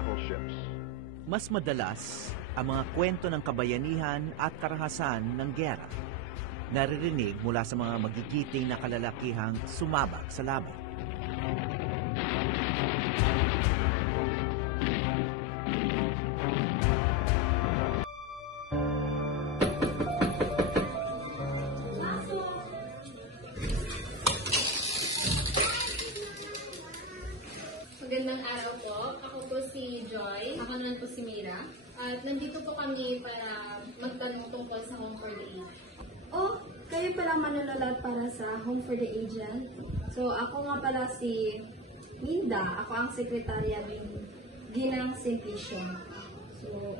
battleships. Mas madalas, ang mga kwento ng kabayanihan at karahasan ng giyera naririnig mula sa mga magigiting na kalalakihang sumabak sa laban. Magandang araw po. Ako po si Joy. Ako naman po si Mira. At nandito po kami para magtanong tungkol sa Home for the Aged. Oh, kayo pala manunulat para sa Home for the Aged. So, ako nga pala si Linda. Ako ang sekretarya ng Ginang Simplicio. So,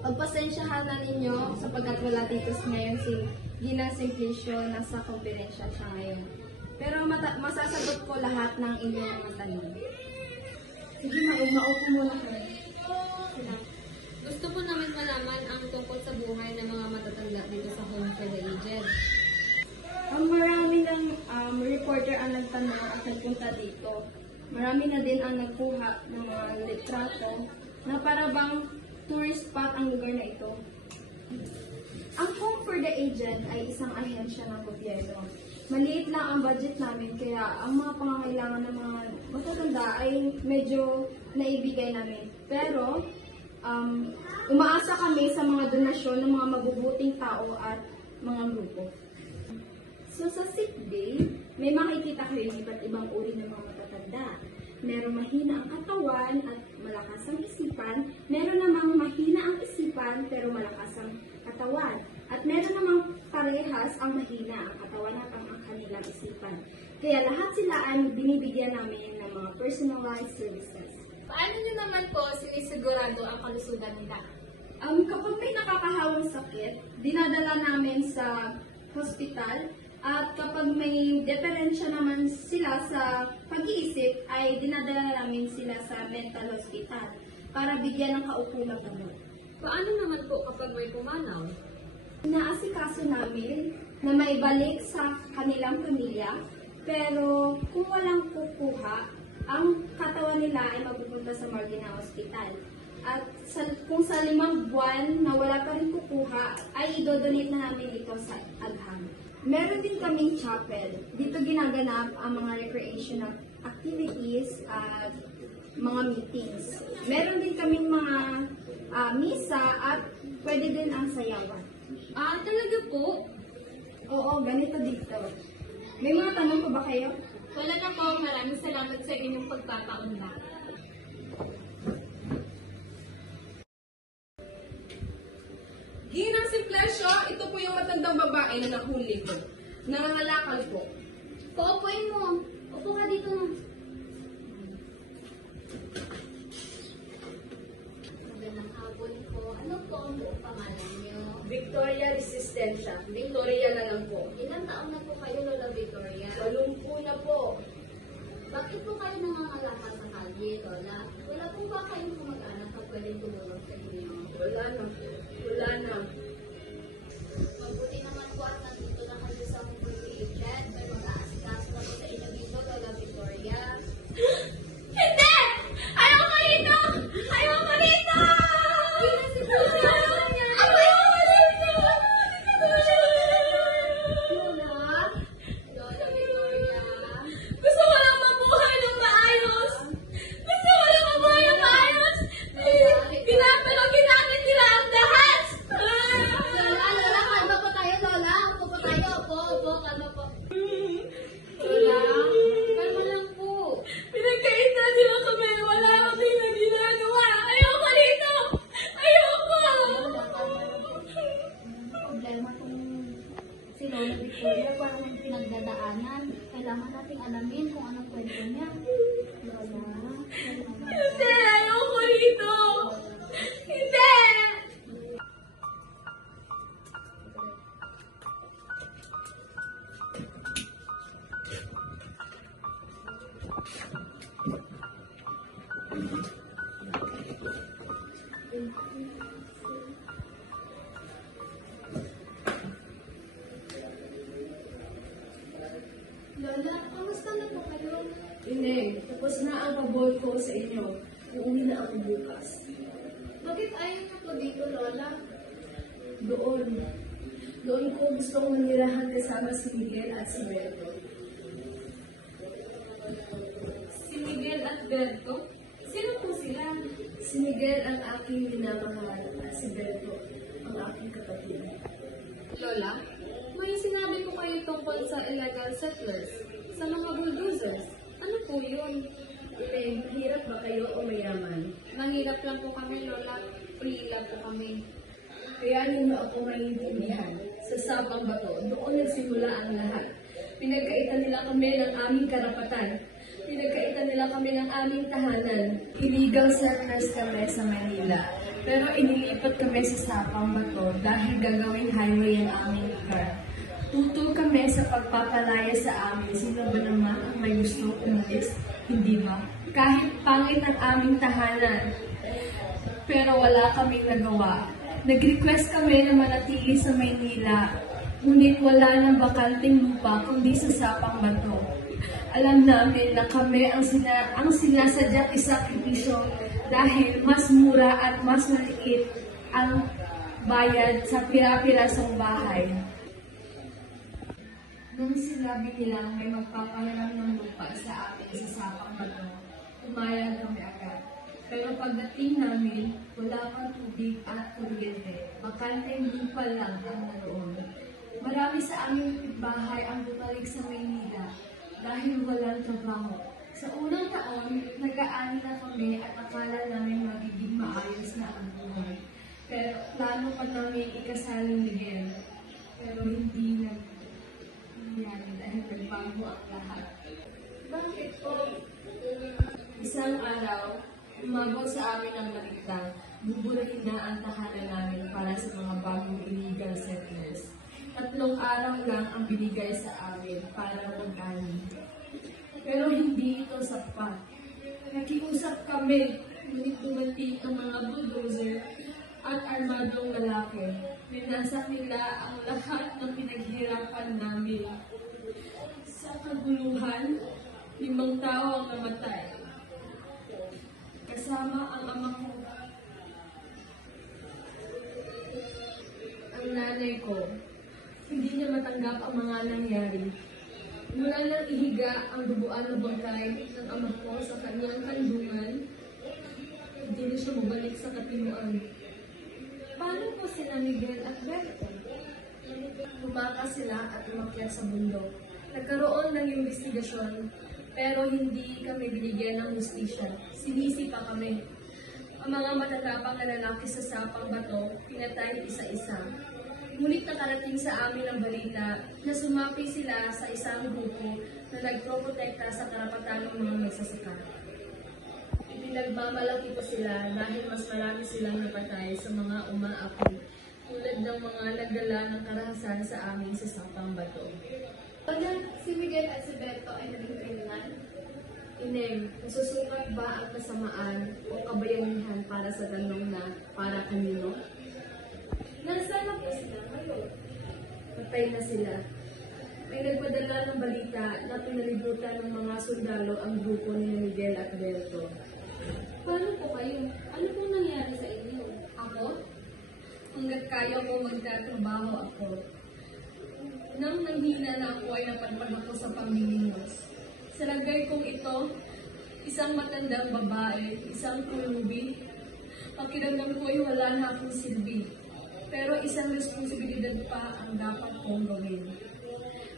pagpasensyahan na ninyo sapagkat wala dito ngayon si Ginang Simplicio, nasa komperensya siya ngayon. Pero masasagot ko lahat ng inyong mga tanong. Sige, maupo muna kayo. Gusto po namin malaman ang tungkol sa buhay ng mga matatanda dito sa Home for the Aged. Marami ng reporter ang nagtanong at nagpunta dito. Marami na din ang nagkuha ng mga litrato na para bang tourist spot ang lugar na ito. Ang Home for the Aged ay isang ahensya ng gobyerno. Maliit lang ang budget namin kaya ang mga pangangailangan ng mga matatanda ay medyo naibigay namin. Pero umaasa kami sa mga donasyon ng mga mabubuting tao at mga grupo. So sa sick day, may makikita kayo ng iba't ibang uri ng mga matatanda. Meron mahina ang katawan at malakas ang isipan. Meron namang mahina ang isipan pero malakas ang katawan. At meron namang parehas ang mahina ang katawan at ang kanilang isipan. Kaya lahat sila ay binibigyan namin ng mga personalized services. Paano niyo naman po sinisigurado ang kalusugan nila? Kapag may nakakahawang sakit, dinadala namin sa hospital. At kapag may diferensya naman sila sa pag-iisip, ay dinadala namin sila sa mental hospital para bigyan ng kaukulang gamot. Paano naman po kapag may pumanaw? Inaasikaso namin na maibalik sa kanilang pamilya, pero kung walang kukuha, ang katawan nila ay mapupunta sa morgue ng hospital. At kung sa 5 buwan na wala pa rin kukuha, ay idodonate na namin ito sa Agham. Meron din kaming chapel. Dito ginaganap ang mga recreational activities at mga meetings. Meron din kaming mga misa at pwede din ang sayawan. Talaga po? Oo, ganito dito. May mga tanong pa ba kayo? Wala na po. Maraming salamat sa inyong pagpapaunlak. Ginang Simplicio, ito po yung matandang babae na nahuli ko. Nangangalakal po. Paupuin mo. Upo ka dito. Magandang hapon po. Ano po ang buong pangalan niyo? Victoria Resistencia. Victoria na lang po. Ilang taon na po kayo, Lola Victoria? Salumpo na po. Bakit po kayo nangangalakal sa kalye, Lola? Wala po ba kayong kamag-anak na pwedeng tumulong sa inyo? Wala na. Wala na. Mabuti naman po at nandito na kayo sa Home for the Aged. May mag-aasikaso na po sa inyo dito, Lola Victoria. Hindi! Ayaw ko rito! Ayaw ko rito! Lola Victoria. Gusto ko lang mabuhay ng maayos! Gusto ko lang mabuhay ng maayos! Ginamit nila ang dahas! Lola, kalma po tayo, Lola. Upo po tayo. Opo, kalma po. Lola, kalma lang po. Pinagkaitan nila kami! Wala akong ginagawa! Ayaw ko rito! Ayaw ko! Problema kung si Lola Victoria parang may pinagdadaanan. Kailangan nating alamin kung anong kwento niya. Lola, Hindi! Ayaw ko rito! Hindi! Lola, kamusta na po kayo? Ineng, tapos na ang pabol ko sa inyo. Uuwi na ako bukas. Bakit ayaw niyo po dito, Lola? Doon ko gustong manirahan kasama si Miguel at si Berto. Si Miguel at Berto? Sino po sila? Si Miguel ang aking minamahal at si Berto ang aking kapatid. Lola, may sinabi po kayo tungkol sa illegal settlers, sa mga bulldozers. Ano po yun? Ineng, hirap ba kayo o mayaman? Mahirap lang po kami, Lola. Free lang po kami. Kaya ninyo ako maintindihan. Sa Sapang Bato, doon nagsimula ang lahat. Pinagkaitan nila kami ng aming karapatan. Pinagkaitan nila kami ng aming tahanan. Illegal settlers kami sa Manila. Pero inilipat kami sa Sapang Bato dahil gagawing highway ang aming lugar. Tutol kami sa pagpapalaya sa amin. Sino ba naman ang may gusto umalis? Hindi ba? Kahit pangit ang aming tahanan. Pero wala kaming nagawa. Nag-request kami na manatili sa Maynila, ngunit wala nang bakanting lupa kundi sa Sapang Bato. Alam namin na kami ang sinasadyang isakripisyo dahil mas mura at mas maliit ang bayad sa pira-pirasong bahay. Nung sinabi nilang may magpapahiram ng lupa sa amin sa Sapang Bato, umayag kami agad. Pero pagdating namin, wala pang tubig at kuryente. Bakanteng lupa lang ang naroon. Marami sa aming bahay ang bumalik sa Maynila dahil walang trabaho. Sa unang taon, nag-aani na kami at akala namin magiging maayos na ang buhay. Pero plano pa namin ikasal ni Miguel. Pero hindi nangyari dahil nagbago ang lahat. Bakit po? Isang araw, umabot sa amin ang balita, buburahin na ang tahanan namin para sa mga bagong illegal settlers. 3 araw lang ang binigay sa amin para mag-ani. Pero hindi ito sapat. Nakiusap kami, ngunit dumating ang mga bulldozer at armadong lalaki. Ninasak nila ang lahat ng pinaghirapan namin. Sa kaguluhan, 5 tao ang namatay. Kasama ang ama ko. Ang nanay ko, hindi niya matanggap ang mga nangyari. Mula nang ihiga ang dubuan na bangkay ng ama ko sa kanyang kandungan, hindi na siya mabalik sa katimuan. Paano po sila Miguel at Berto? Tumakas sila at umakyat sa bundok. Nagkaroon ng investigasyon, pero hindi kami binigyan ng hustisya. Sinisi pa kami. Ang mga matatapang na lalaki sa Sapang Bato, pinatay isa-isa. Ngunit nakarating sa amin ang balita na sumapi sila sa isang grupo na nagproprotekta sa karapatan ng mga magsasaka. Pinagmamalaki ko sila dahil mas marami silang napatay sa mga umaapi tulad ng mga nagdala ng karahasan sa amin sa Sapang Bato. Lola, si Miguel at si Berto ay naging kriminal? Ineng, nasusukat ba ang kasamaan o kabayanihan para sa tanong na para kanino? Nasaan na po sila ngayon? Patay na sila. May nagpadala ng balita na pinalibutan ng mga sundalo ang grupo ni Miguel at Berto. Paano po kayo? Ano pong nangyari sa inyo? Ako? Hanggat kaya ko magtatrabaho ako. Nang nanghina na ako ay napadpad ako sa pamilinos. Sa lagay kong ito, isang matandang babae, isang kulubi. Pakiramdam ko ay wala na akong silbi. Pero isang responsibilidad pa ang dapat kong gawin.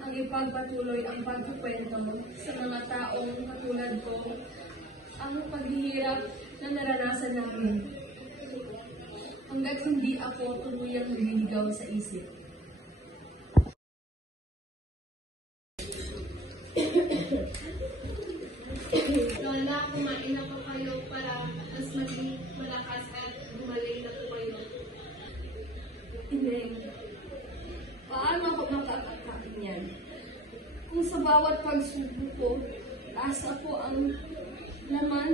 Ang ipagpatuloy ang pagkukwento sa mga taong katulad ko ang paghihirap na naranasan namin. Hanggat hindi ako tuluyang naliligaw sa isip. Lola, kumain na po kayo para mas maging malakas at gumaling na po kayo. Ineng, paano ako makakakain yan? Kung sa bawat pagsubo ko, asa ko ang laman,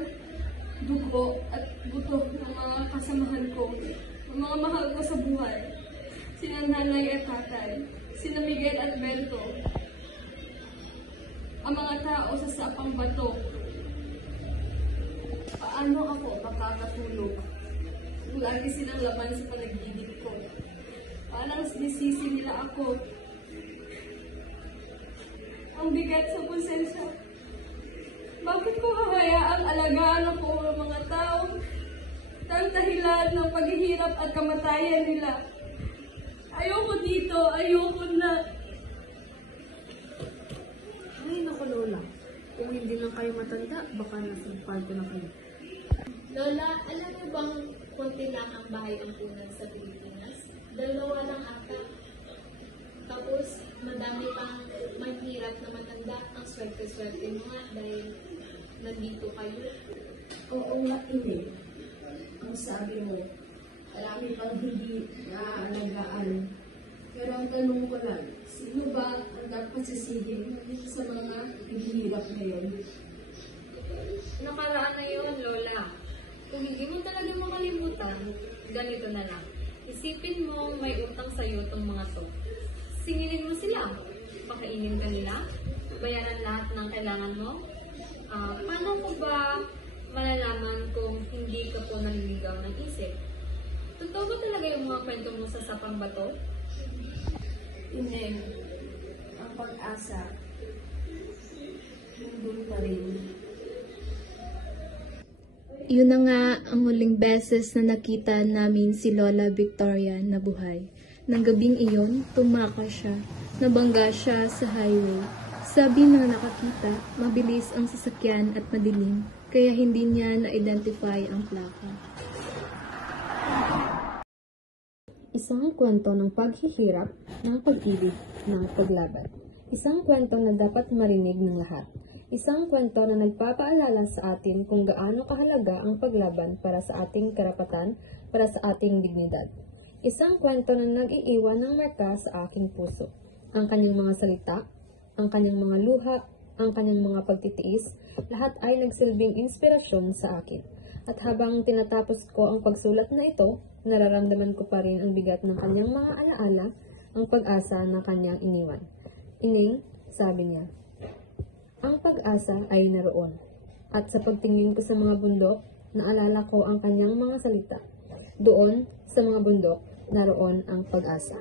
dugo at buto ng mga kasamahan ko, ng mga mahal ko sa buhay, sina nanay at tatay, sina Miguel at Berto. ang mga tao sa sapang bato. Paano ako makakatulog? Lagi silang laban sa panaginip ko. Parang sinisisi nila ako. Ang bigat sa konsensya. Bakit ko hahayaang alagaan ako ng mga tao? Ang dahilan ng paghihirap at kamatayan nila. Ayoko dito, ayoko na. Ay, naku Lola. Kung hindi lang kayo matanda, baka nasa parto na kayo. Lola, alam niyo bang kunti lang ang bahay ampunan sa Pilipinas? 2 lang ata. Tapos, madami pang mahirap na matanda. Ang swerte-swerte mo nga dahil nandito kayo. Oo nga, hindi. Ang sabi mo, marami pang hindi naaalagaan. Pero ang tanong ko lang, sino ba ang dapat sisihin sa mga naghihirap ngayon? Nakaraan na yun, Lola. Kung hindi mo talaga makalimutan, ganito na lang. Isipin mo may utang sa'yo itong mga to. Singilin mo sila. Pakainin ka nila. Bayaran lahat ng kailangan mo. Paano ko ba malalaman kung hindi ka po naliligaw ng isip? Totoo ba talaga yung mga kwento mo sa sapang bato? Hindi. Ang pag-asa, nandun pa rin. Yun na nga ang huling beses na nakita namin si Lola Victoria na buhay. Nang gabing iyon, tumakas siya. Nabangga siya sa highway. Sabi ng nakakita, mabilis ang sasakyan at madilim, kaya hindi niya na-identify ang plaka. Isang kwento ng paghihirap, ng pag-ibig, ng paglaban. Isang kwento na dapat marinig ng lahat. Isang kwento na nagpapaalala sa atin kung gaano kahalaga ang paglaban para sa ating karapatan, para sa ating dignidad. Isang kwento na nag-iiwan ng marka sa aking puso. Ang kanyang mga salita, ang kanyang mga luha, ang kanyang mga pagtitiis, lahat ay nagsilbing inspirasyon sa akin. At habang tinatapos ko ang pagsulat na ito, nararamdaman ko pa rin ang bigat ng kanyang mga alaala, ang pag-asa na kanyang iniwan. Ining, sabi niya, ang pag-asa ay naroon. At sa pagtingin ko sa mga bundok, naalala ko ang kanyang mga salita. Doon, sa mga bundok, naroon ang pag-asa.